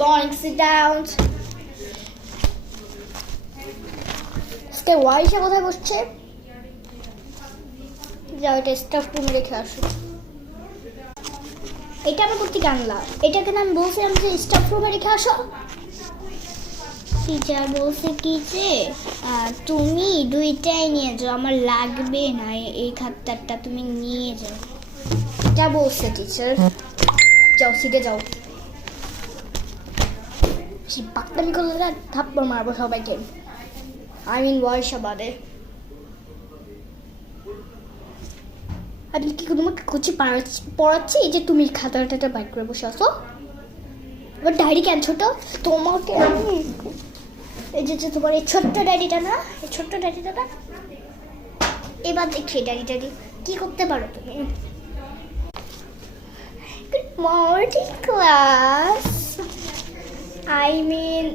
morning, sit down. আজকে ওয়াইশা কোথায় বসছে? যাও এটা স্টাফ রুমে রেখে আসো। এটা আমি করতে আনলা? এটাকে আমি বলছিলাম যে স্টাফ রুমে রেখে আসো। টিচার বলছে কি যে তুমি দুইটাই নিয়ে যাও, আমার লাগবে না এই খাতারটা, তুমি নিয়ে যাও। এটা বলছে টিচার। যাও সিটে যাও। সে পাকতামি করলে না থাপ্পড় মারবো সবাইকে। ওয়াইশা বাদে। আমি কি তোমাকে কুচি পড়াচ্ছি যে তুমি খাতাটা বাইক করে বসে আসো? এবার ডায়েরি কেন ছোট? তোমাকে আমি এই যে তোমার এই ছোট্ট ডায়েরিটা না, এই ছোট্ট ডায়েরিটা না, এবার দেখি ডায়েরিটা কি করতে পারো তুমি। Good morning class. I mean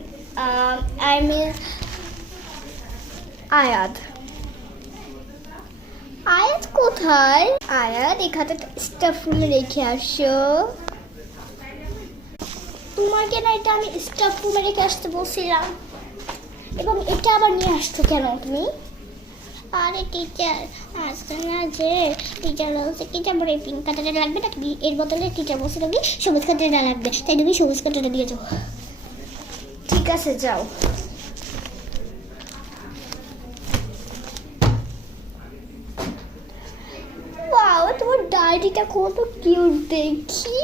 আয়াত। আয়াত কোথায়? আয়াত এই খাতাটা স্টাফ রুমে রেখে আসো। তোমাকে না এটা আমি স্টাফ রুমে রেখে আসতে বলছিলাম, এবং এটা আবার নিয়ে আসছো কেন তুমি? আরে টিচার আসছে না যে, টিচার বলছে কি আমার এই পিঙ্ক কাটাটা লাগবে না, তুমি এর বদলে টিচার বলছে তুমি সবুজ কাটাটা লাগবে, তাই তুমি সবুজ কাটাটা দিয়ে যাও। ঠিক আছে যাও। ওয়াও তোমার ডায়েরিটা কত কিউট দেখি।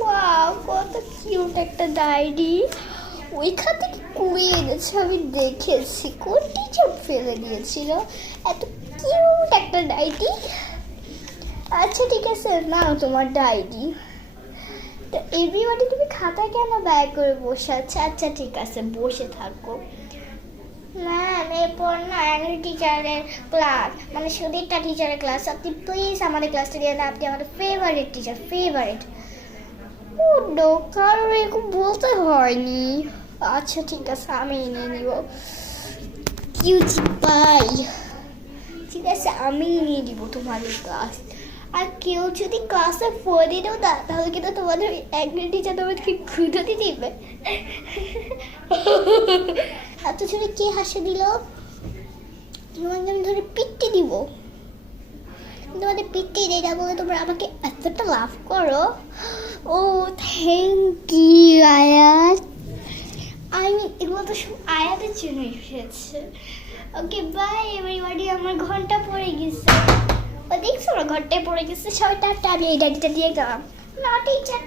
ওয়াও কত কিউট একটা ডায়েরি। ওইখান থেকে কুড়িয়ে এনেছে, আমি দেখেছি কোন টিচার ফেলে দিয়েছিল এত কিউট একটা ডায়েরি। আচ্ছা ঠিক আছে নাও তোমার ডায়েরি। তো এভরিবডি তুমি খাতা কেন ব্যয় করে বসে আছে? আচ্ছা ঠিক আছে বসে থাকো। ম্যাম এরপর না অ্যানুয়াল টিচারের ক্লাস, মানে সুদীরটা টিচারের ক্লাস, আপনি প্লিজ আমাদের ক্লাসটা দিয়ে না, আপনি আমাদের ফেভারিট টিচার, ফেভারিট। ও নো, কারণ এরকম বলতে হয়নি। আচ্ছা ঠিক আছে আমি নিয়ে নিব। Cutie pie. ঠিক আছে আমি নিয়ে নিব তোমাদের ক্লাস। আর কেউ যদি ক্লাসে ফোন দিলেও না, তাহলে কিন্তু তোমাদের একজন টিচার তোমাদেরকে খুঁজতে দিবে। এত ছোট কে হাসে দিল? তোমাকে আমি ধরে পিটতে দিব। তোমাদের পিটতে দেয় না বলে তোমরা আমাকে এতটা লাভ করো। ও থ্যাংক ইউ আয়াত। এগুলো তো সব আয়াতের জন্য এসেছে। Okay bye everybody. আমার ঘন্টা পড়ে গেছে। ও দেখছো আমার ঘন্টায় পড়ে গেছে। সবাই টাটা। আমি এই ডায়েরিটা দিয়ে গেলাম। না টিচার